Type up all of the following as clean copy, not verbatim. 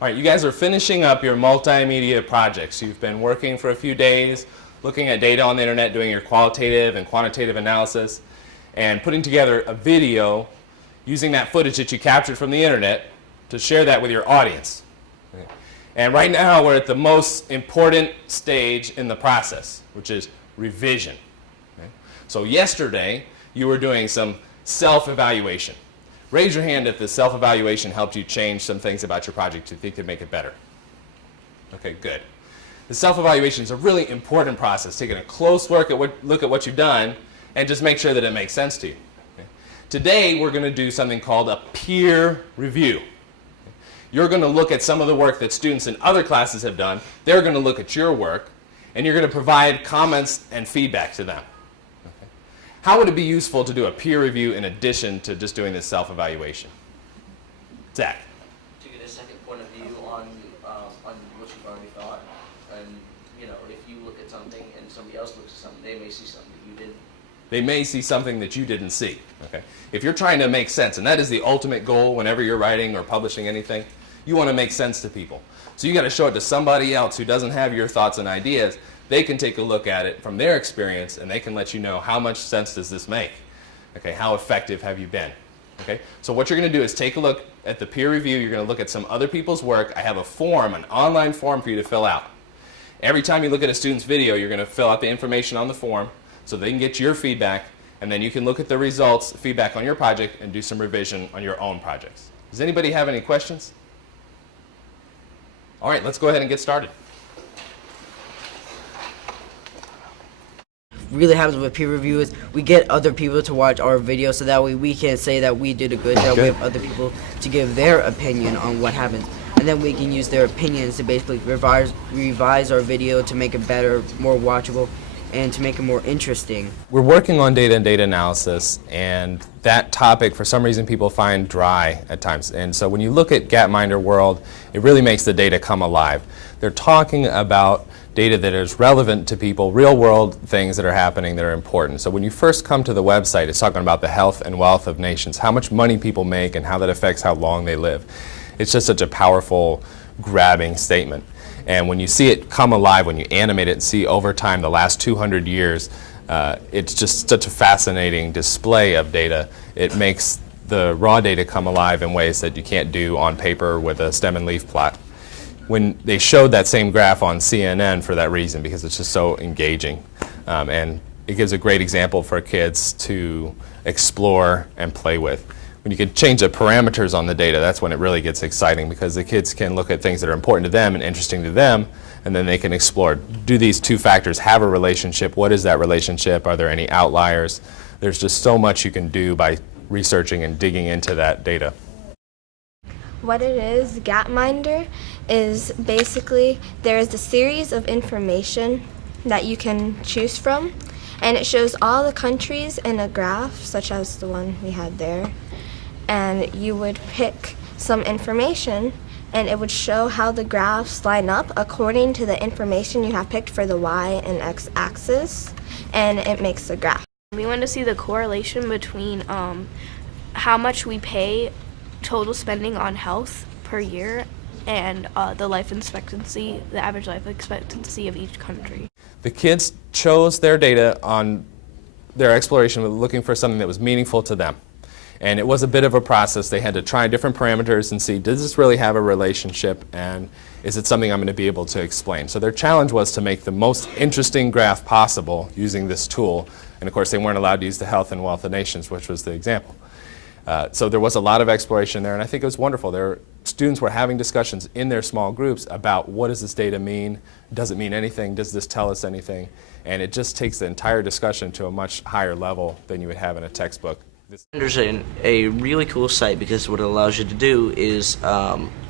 All right, you guys are finishing up your multimedia projects. You've been working for a few days, looking at data on the internet, doing your qualitative and quantitative analysis, and putting together a video using that footage that you captured from the internet to share that with your audience. Okay. And right now we're at the most important stage in the process, which is revision. Okay. So yesterday you were doing some self-evaluation. Raise your hand if the self-evaluation helped you change some things about your project you think could make it better. Okay, good. The self-evaluation is a really important process, taking a close look at what you've done and just make sure that it makes sense to you. Okay. Today we're going to do something called a peer review. Okay. You're going to look at some of the work that students in other classes have done. They're going to look at your work, and you're going to provide comments and feedback to them. How would it be useful to do a peer review in addition to just doing this self-evaluation? Zach? To get a second point of view on what you've already thought. And, if you look at something and somebody else looks at something, they may see something that you didn't. They may see something that you didn't see. Okay? If you're trying to make sense, and that is the ultimate goal whenever you're writing or publishing anything, you want to make sense to people. So you got to show it to somebody else who doesn't have your thoughts and ideas. They can take a look at it from their experience, and they can let you know how much sense does this make. Okay, how effective have you been? Okay, so what you're going to do is take a look at the peer review. You're going to look at some other people's work. I have a form, an online form for you to fill out. Every time you look at a student's video, you're going to fill out the information on the form so they can get your feedback, and then you can look at the results, feedback on your project, and do some revision on your own projects. Does anybody have any questions? All right, let's go ahead and get started. Really happens with peer review is we get other people to watch our video so that way we can say that we did a good job. We have other people to give their opinion on what happens, and then we can use their opinions to basically revise our video to make it better, more watchable, and to make it more interesting. We're working on data and data analysis, and that topic for some reason people find dry at times. And so when you look at Gapminder World, it really makes the data come alive. They're talking about data that is relevant to people, real world things that are happening that are important. So when you first come to the website, it's talking about the health and wealth of nations, how much money people make and how that affects how long they live. It's just such a powerful, grabbing statement. And when you see it come alive, when you animate it and see over time the last 200 years, it's just such a fascinating display of data. It makes the raw data come alive in ways that you can't do on paper with a stem and leaf plot. When they showed that same graph on CNN for that reason, because it's just so engaging. And it gives a great example for kids to explore and play with. When you can change the parameters on the data, that's when it really gets exciting, because the kids can look at things that are important to them and interesting to them, and then they can explore. Do these two factors have a relationship? What is that relationship? Are there any outliers? There's just so much you can do by researching and digging into that data. What it is, Gapminder, is basically there is a series of information that you can choose from, and it shows all the countries in a graph, such as the one we had there. And you would pick some information, and it would show how the graphs line up according to the information you have picked for the Y and X axis, and it makes the graph. We want to see the correlation between how much we pay total spending on health per year and the life expectancy, the average life expectancy of each country. The kids chose their data on their exploration looking for something that was meaningful to them. And it was a bit of a process. They had to try different parameters and see, does this really have a relationship, and is it something I'm going to be able to explain? So their challenge was to make the most interesting graph possible using this tool. And of course, they weren't allowed to use the health and wealth of nations, which was the example. So there was a lot of exploration there, and I think it was wonderful. Students were having discussions in their small groups about what does this data mean? Does it mean anything? Does this tell us anything? And it just takes the entire discussion to a much higher level than you would have in a textbook. There's a really cool site, because what it allows you to do is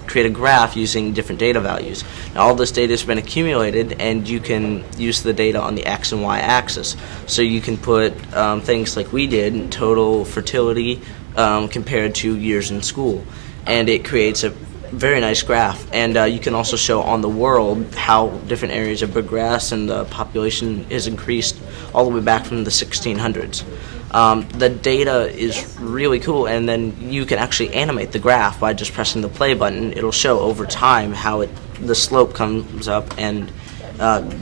create a graph using different data values. Now, all this data has been accumulated, and you can use the data on the X and Y axis. So you can put things like we did, total fertility compared to years in school. And it creates very nice graph, and you can also show on the world how different areas have progressed and the population is increased all the way back from the 1600s. The data is really cool, and then you can actually animate the graph by just pressing the play button. It'll show over time how the slope comes up, and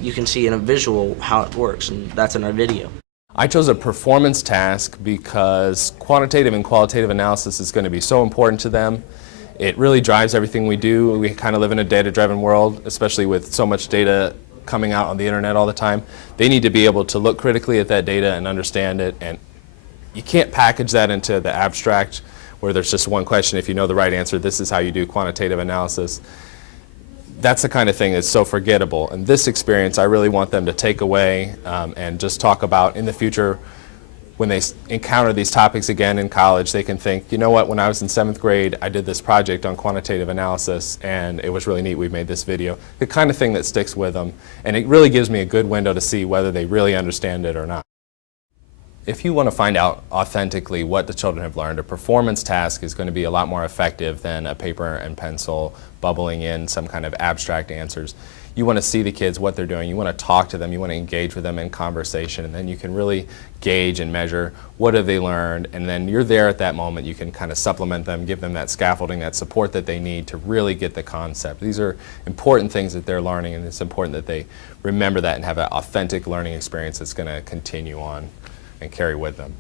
you can see in a visual how it works, and that's in our video. I chose a performance task because quantitative and qualitative analysis is going to be so important to them. It really drives everything we do. We kind of live in a data-driven world, especially with so much data coming out on the internet all the time. They need to be able to look critically at that data and understand it, and you can't package that into the abstract where there's just one question. If you know the right answer, this is how you do quantitative analysis. That's the kind of thing that's so forgettable. And this experience, I really want them to take away and just talk about in the future. When they encounter these topics again in college, they can think, you know what, when I was in 7th grade, I did this project on quantitative analysis, and it was really neat. We made this video. The kind of thing that sticks with them. And it really gives me a good window to see whether they really understand it or not. If you want to find out authentically what the children have learned, a performance task is going to be a lot more effective than a paper and pencil bubbling in some kind of abstract answers. You want to see the kids, what they're doing. You want to talk to them. You want to engage with them in conversation. And then you can really gauge and measure what have they learned. And then you're there at that moment. You can kind of supplement them, give them that scaffolding, that support that they need to really get the concept. These are important things that they're learning, and it's important that they remember that and have an authentic learning experience that's going to continue on and carry with them.